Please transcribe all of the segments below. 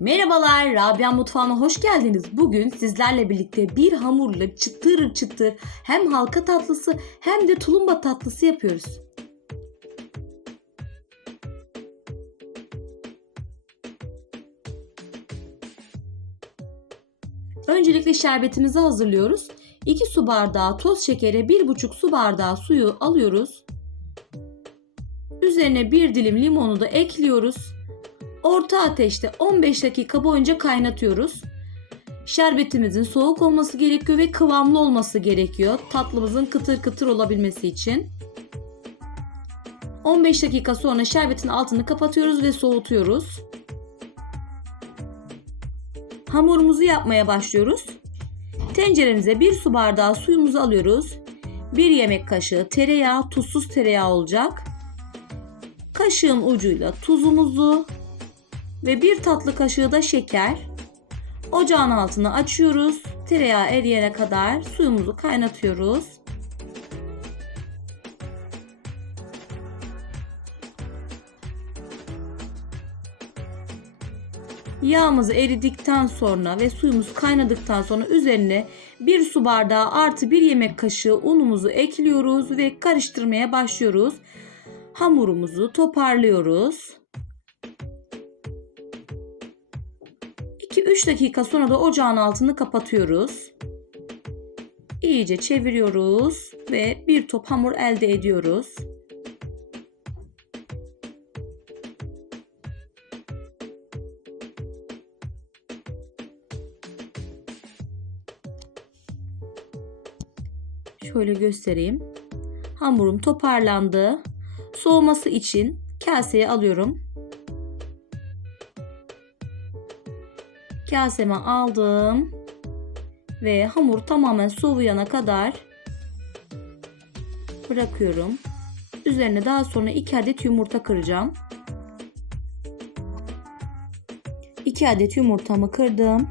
Merhabalar, Rabia Mutfağı'na hoş geldiniz. Bugün sizlerle birlikte bir hamurla çıtır çıtır hem halka tatlısı hem de tulumba tatlısı yapıyoruz. Öncelikle şerbetimizi hazırlıyoruz. 2 su bardağı toz şekere 1,5 su bardağı suyu alıyoruz. Üzerine bir dilim limonu da ekliyoruz. Orta ateşte 15 dakika boyunca kaynatıyoruz. Şerbetimizin soğuk olması gerekiyor ve kıvamlı olması gerekiyor. Tatlımızın kıtır kıtır olabilmesi için. 15 dakika sonra şerbetin altını kapatıyoruz ve soğutuyoruz. Hamurumuzu yapmaya başlıyoruz. Tenceremize 1 su bardağı suyumuzu alıyoruz. 1 yemek kaşığı tereyağı, tuzsuz tereyağı olacak. Kaşığın ucuyla tuzumuzu ve bir tatlı kaşığı da şeker. Ocağın altını açıyoruz. Tereyağı eriyene kadar suyumuzu kaynatıyoruz. Yağımız eridikten sonra ve suyumuz kaynadıktan sonra üzerine bir su bardağı artı bir yemek kaşığı unumuzu ekliyoruz ve karıştırmaya başlıyoruz. Hamurumuzu toparlıyoruz. 2-3 dakika sonra da ocağın altını kapatıyoruz. İyice çeviriyoruz ve bir top hamur elde ediyoruz. Şöyle göstereyim. Hamurum toparlandı. Soğuması için kaseye alıyorum. Kaseme aldım. Ve hamur tamamen soğuyana kadar bırakıyorum. Üzerine daha sonra 2 adet yumurta kıracağım. 2 adet yumurtamı kırdım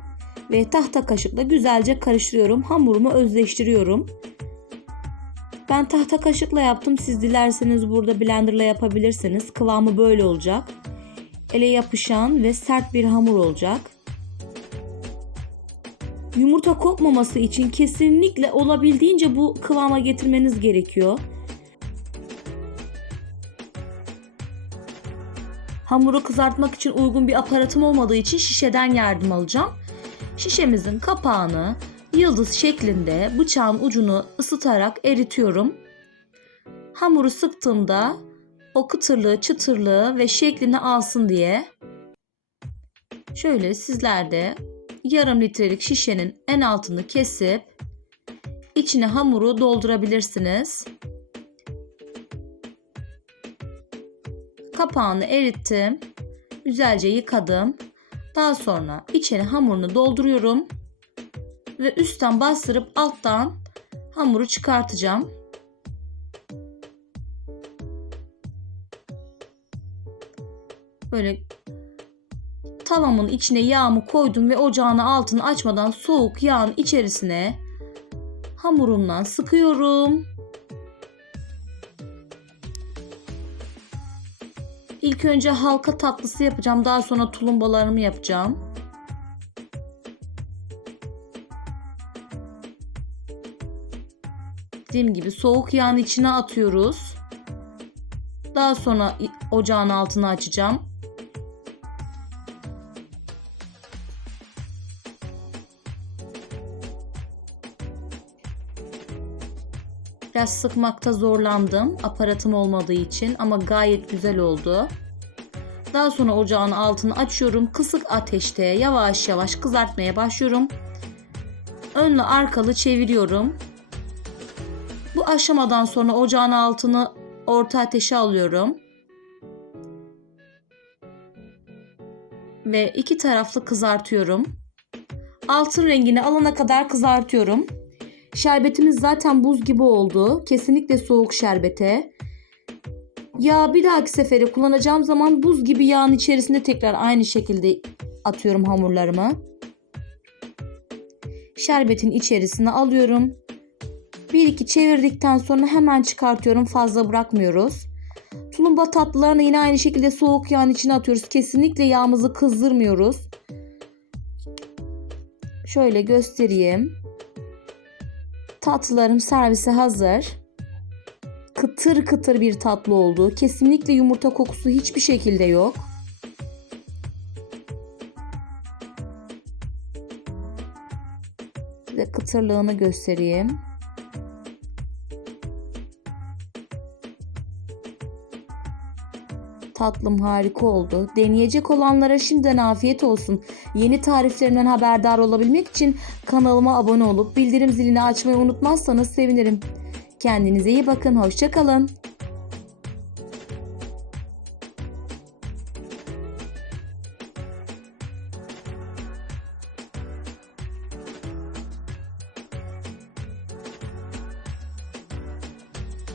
ve tahta kaşıkla güzelce karıştırıyorum. Hamurumu özleştiriyorum. Ben tahta kaşıkla yaptım. Siz dilerseniz burada blenderla yapabilirsiniz. Kıvamı böyle olacak. Ele yapışan ve sert bir hamur olacak. Yumurta kopmaması için kesinlikle olabildiğince bu kıvama getirmeniz gerekiyor. Hamuru kızartmak için uygun bir aparatım olmadığı için şişeden yardım alacağım. Şişemizin kapağını yıldız şeklinde bıçağın ucunu ısıtarak eritiyorum. Hamuru sıktığımda o kıtırlığı, çıtırlığı ve şeklini alsın diye şöyle sizler de yarım litrelik şişenin en altını kesip içine hamuru doldurabilirsiniz. Kapağını erittim. Güzelce yıkadım. Daha sonra içine hamurunu dolduruyorum ve üstten bastırıp alttan hamuru çıkartacağım. Böyle tavamın içine yağımı koydum ve ocağın altını açmadan soğuk yağın içerisine hamurumdan sıkıyorum. İlk önce halka tatlısı yapacağım. Daha sonra tulumbalarımı yapacağım. Dediğim gibi soğuk yağın içine atıyoruz. Daha sonra ocağın altını açacağım. Biraz sıkmakta zorlandım aparatım olmadığı için ama gayet güzel oldu. Daha sonra ocağın altını açıyorum. Kısık ateşte yavaş yavaş kızartmaya başlıyorum. Önlü arkalı çeviriyorum. Bu aşamadan sonra ocağın altını orta ateşe alıyorum. Ve iki taraflı kızartıyorum. Altın rengini alana kadar kızartıyorum. Şerbetimiz zaten buz gibi oldu. Kesinlikle soğuk şerbete. Ya bir dahaki sefere kullanacağım zaman buz gibi yağın içerisinde tekrar aynı şekilde atıyorum hamurlarımı. Şerbetin içerisine alıyorum. Bir iki çevirdikten sonra hemen çıkartıyorum. Fazla bırakmıyoruz. Tulumba tatlılarını yine aynı şekilde soğuk yağın içine atıyoruz. Kesinlikle yağımızı kızdırmıyoruz. Şöyle göstereyim. Tatlılarım servise hazır. Kıtır kıtır bir tatlı oldu. Kesinlikle yumurta kokusu hiçbir şekilde yok. Size kıtırlığını göstereyim. Tatlım harika oldu. Deneyecek olanlara şimdiden afiyet olsun. Yeni tariflerimden haberdar olabilmek için kanalıma abone olup bildirim zilini açmayı unutmazsanız sevinirim. Kendinize iyi bakın. Hoşçakalın.